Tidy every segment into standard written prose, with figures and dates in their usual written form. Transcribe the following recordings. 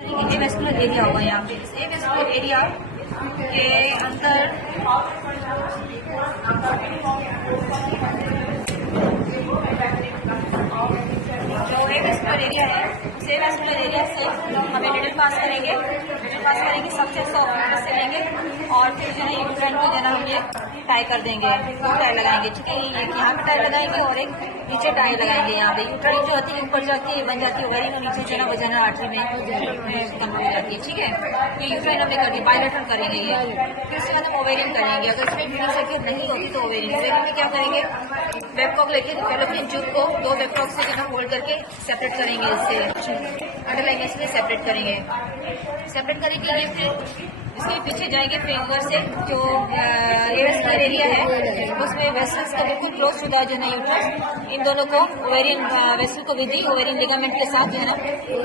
ये vascular area होगा यहाँ पे। ये वेस्कुलर एरिया के अंदर जो ये वेस्कुलर एरिया है, उसे वेस्कुलर एरिया से हमें निडल पास करेंगे। सबसे सॉफ्ट से लेंगे और फिर जो है यूट्राइन को जो है हम ये टाई कर देंगे, टाई लगाएंगे। ठीक है, एक यहाँ पे टाई लगाएंगे और एक नीचे टाई लगाएंगे। यहाँ पे यूट्राइन जो होती है ऊपर जाती है, बन जाती है ओवरी में, नीचे जो है वजाइनल आर्टरी में कम हो जाती है। ठीक है, ये यूट्राइन हमें करनी, बायलेटरल करेंगे ये। फिर उसके बाद हम ओवेरियन करेंगे। अगर इसमें ब्लीडिंग सर्किट नहीं होती तो ओवेरियन में क्या करेंगे, वेबकॉक लेके फैलोपियन ट्यूब को दो वेबकॉक से जो होल्ड करके सेपरेट करेंगे, इससे अंडरलाइन इसमें सेपरेट करेंगे। ये फिर इसके पीछे जाएंगे फिंगर से जो वेस्कुलर एरिया है उसमें वेसल्स का बिल्कुल क्लोज टू जो है यूट्रस, इन दोनों को ओवेरियन वेसल को विधि ओवेरियन लिगामेंट के साथ जो है ना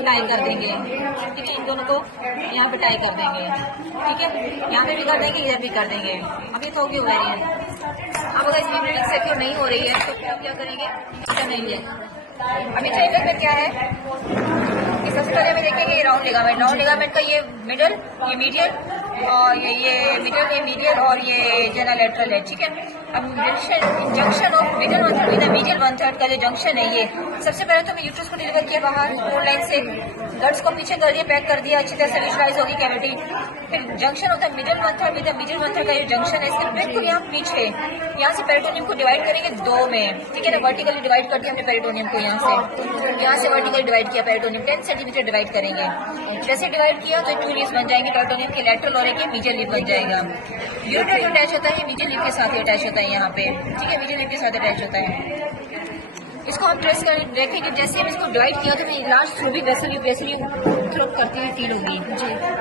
टाई कर देंगे। ठीक है, इन दोनों को यहाँ पे टाई कर देंगे। ठीक है, यहाँ पे भी कर देंगे, इधर भी कर देंगे। अभी तो होगी ओवेरियन। अब अगर इसमें ब्लीडिंग सेक्योर नहीं हो रही है तो क्या करेंगे, नहीं। अभी ट्रेनिंग में क्या है कि सबसे पहले हमें देखेंगे राउंड लिगामेंट का ये मिडल, ये मीडियल और ये मिडल, ये मीडियल और ये जो है लेटरल है। ठीक है, अब junction of middle one third with medial one third का जो जंक्शन है, ये सबसे पहले तो हमें यूट्रस को डिलीवर किया बाहर फोर लाइन से, गट्स को पीछे कर दिया, पैक कर दिया, अच्छी तरह से विजुअलाइज होगी कैविटी। फिर जंक्शन होता है middle one third with medial one third का जो जंक्शन है, इसके बिल्कुल यहाँ पीछे यहाँ से पेरिटोनियम को डिवाइड करेंगे दो में। ठीक है ना, वर्टिकली डिवाइड कर दिया हमने पेरिटोनियम को, यहाँ से वर्टिकली डिवाइड किया पेरिटोनियम 10 सेंटीमीटर डिवाइड करेंगे। जैसे डिवाइड किया तो 2 लीव्स बन जाएंगे पेरिटोनियम के, लेटरल और एक मीडियल लीव बन जाएगा। यूरेटर जो अटैच होता है मीडियल लीव के साथ ही अटैच होता है यहाँ पे। ठीक है, मीडियल लीव के साथ अटैच होता है। इसको हम ट्रेस कर देखेंगे, जैसे हम इसको डिवाइड किया तो लास्ट थ्रू भी वैसे थ्रो करती हुई फील होगी।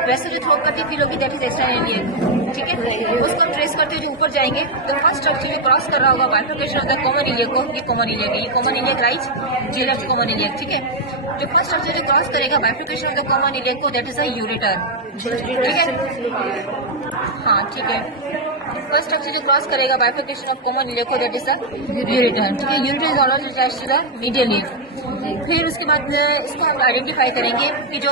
वैसे जो थ्रो करती फील होगी दैट इज एक्सटर्नल। ठीक है, उसको हम ट्रेस करते हुए जो ऊपर जाएंगे तो फर्स्ट स्ट्रक्चर जो क्रॉस कर रहा होगा बाइफर्केशन होता है कॉमन इलियक को, ये कॉमन इलियक राइट, ये लेफ्ट कॉमन इलियक। ठीक है, जो फर्स्ट स्ट्रक्चर जो क्रॉस करेगा bifurcation of the common iliac को दैट इज अ यूरेटर। ठीक है, हाँ ठीक है, फर्स्ट स्ट्रक्चर जो क्रॉस करेगा बाइफर्केशन ऑफ कॉमन इलियक को दैट इज द यूरेटर। ठीक है, ureter is always attached to the medial leaf. फिर उसके बाद इसको हम आइडेंटिफाई करेंगे कि जो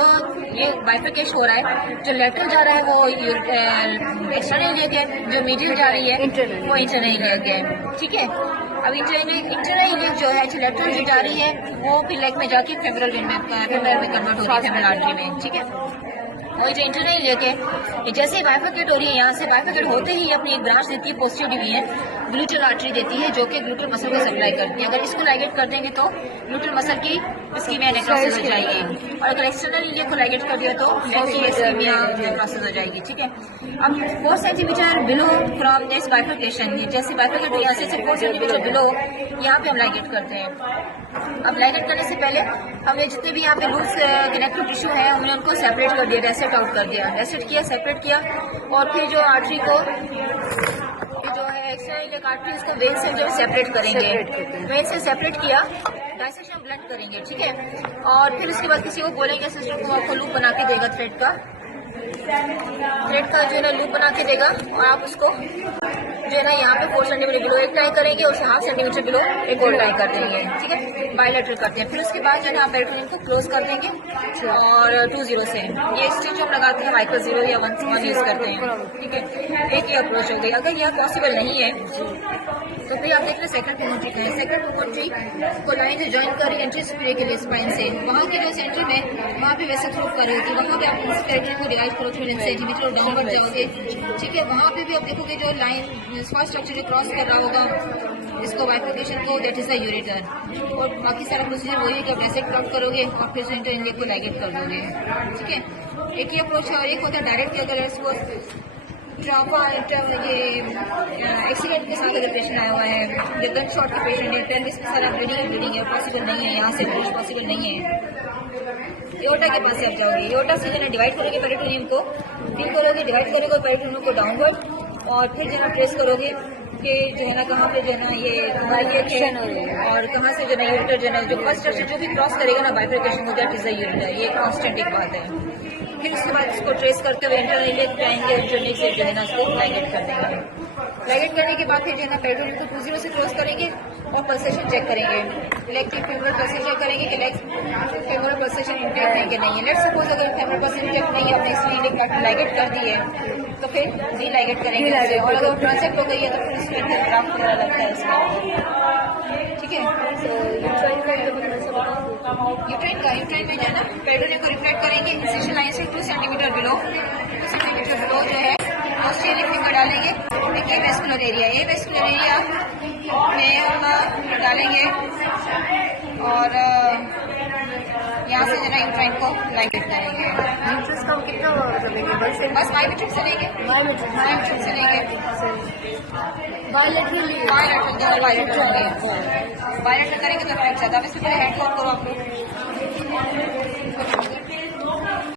ये बाइफर्केशन हो रहा है, जो लेटरल जा रहा है वो एक्सटर्नल इलियक है, जो मीडियल जा रही है वो इंटरनल इलियक है। ठीक है, अब इंटरनल इलियक जो है, जो लेटरल जो जा रही है वो फिर लेग में जाके फेमरल वेन में कन्वर्ट हो रही है, फेमरल आर्टरी में। ठीक है, और जो इंटरनल इलियक है जैसे ही बाइफर्केट हो रही है, यहाँ से बाइफर्केट होते ही अपनी एक ब्रांच देती है पोस्टीरियर डिवीजन, ग्लूटल आर्टरी देती है जो कि ग्लूटल मसल को सप्लाई करती है। अगर इसको लाइगेट कर देंगे तो ग्लूटल मसल की स्कीमिया नेक्रोसिस हो जाएगी, और अगर एक्सटर्नल इलियक को लाइगेट कर दिया तो स्कीमिया नेक्रोसिस हो जाएगी। ठीक है, अब 4 centimetre below from next bifurcation, जैसे बाइफर्केट यहाँ से 4 सेंटीमीटर बिलो यहाँ पे हम लाइगेट करते हैं। अब लाइगेट करने से पहले हमने जितने भी यहाँ पे लूज कनेक्टिव टिश्यू है हमने उनको सेपरेट कर दिया, रेसेट आउट कर दिया, रेसेट किया, सेपरेट किया, और फिर जो आर्टरी को जो है एक्सटर्नल आर्टरी इसको वेन से जो सेपरेट करेंगे, वेन से सेपरेट किया, डायसेक्शन ब्लड करेंगे। ठीक है, और फिर उसके बाद किसी को बोलेंगे सिस्टर को आपको लूप बना के देगा, थ्रेड का जो है ना लूप बना के देगा, और आप उसको जो है ना यहाँ पे 4 सेंटीमीटर बिलो एक टाई करेंगे और 1/2 सेंटीमीटर बिलो एक और टाई कर देंगे। ठीक है, बायलेटरल करते हैं। फिर उसके बाद जो है ना आप पेरिटोनियम को क्लोज कर देंगे और 2-0 से ये स्टिच हम लगाते हैं माइक्रो 0 या 1 यूज करते हैं। ठीक है, एक ही अप्रोच हो गई। अगर यह पॉसिबल नहीं है तो फिर आप देख रहे सेकंड पोमोट्री का है, सेकंड पोमोट्री को लाइन से ज्वाइन कर एंट्री सुपीरियर के लिए स्पाइन से, वहाँ के जो सेंटर में वहाँ पे वैसे थ्रो कर रही थी, वहाँ पे आप पेरिटोनियम को डिवाइड करो 3 सेंटीमीटर और डाउनवर्ड जाओगे। ठीक है, वहाँ पे भी आप देखोगे जो लाइन फर्स्ट स्ट्रक्चर जो क्रॉस कर रहा होगा इसको बाइफर्केशन को दैट इज द यूरेटर, और बाकी सारा प्रोसीजर वही है कि आप ऐसे क्रॉस करोगे और फिर सेंटर इनलेट को लाइगेट कर दोगे। ठीक है, एक ही अप्रोच है, और एक होता है डायरेक्ट, अगर इसको ये एक्सीडेंट के साथ अगर पेशेंट आया हुआ है, या गन शॉट के पेशेंट है, पेल्विस में सारा ब्लीडिंग है, पॉसिबल नहीं है, यहाँ से पुश पॉसिबल नहीं है, एओर्टा के पास से आप जाओगे, एओर्टा से जो है डिवाइड करोगे पेरिटोनियम को, फिर करोगे डिवाइड करोगे पेरिटोनियम को डाउनवर्ड, और फिर जो है ट्रेस करोगे कि जो है ना कहाँ पे जो है ना ये बाइफर्केशन और कहाँ से जो है यूरेटर जो है ना जो फर्स्ट स्ट्रक्चर जो भी क्रॉस करेगा ना बाइफर्केशन को दैट इज द यूरेटर, ये कांस्टेंट एक बात है। फिर उसके बाद इसको ट्रेस करते हुए इंटरनल इलियक पे आएंगे, इंटरनल से जो है ना इसको लाइगेट कर देंगे। लाइगेट करने के बाद फिर जो है ना पेरिटोनियम को 20 से क्लोज करेंगे और पल्सेशन चेक करेंगे। लेग की फीमोरल पल्सेशन चेक करेंगे कि लेग फीमोरल पल्सेशन इंटैक्ट है कि नहीं है। लेट्स सपोज अगर फीमोरल पल्सेशन इंटैक्ट नहीं है, आपने इसलिए लाइगेट कर दी है तो फिर डी लाइगेट करेंगे उसे। और अगर ट्रांसेप्ट हो गई है तो फिर उसमें ड्राफ्ट वगैरह लगता है इसमें, ठीक है। यूट्राइन में जो है ना पेरिटोनियम को रिफ्लेक्ट करेंगे इंसिशन लाइन से 2 सेंटीमीटर बिलो जो है ऑस्ट्रेलियन फिंगर डालेंगे। देखिए वेस्कुलर एरिया, ये वेस्कुलर एरिया में डालेंगे और यहाँ से जरा यूट्राइन को लाइगेट करेंगे। बस बायोमेट्रिक से लेंगे, बायोमेट्रिक से लेंगे, बायोलेटरल करेंगे तो फिर ज़्यादा। इसमें पहले हैंड करो आप लोग।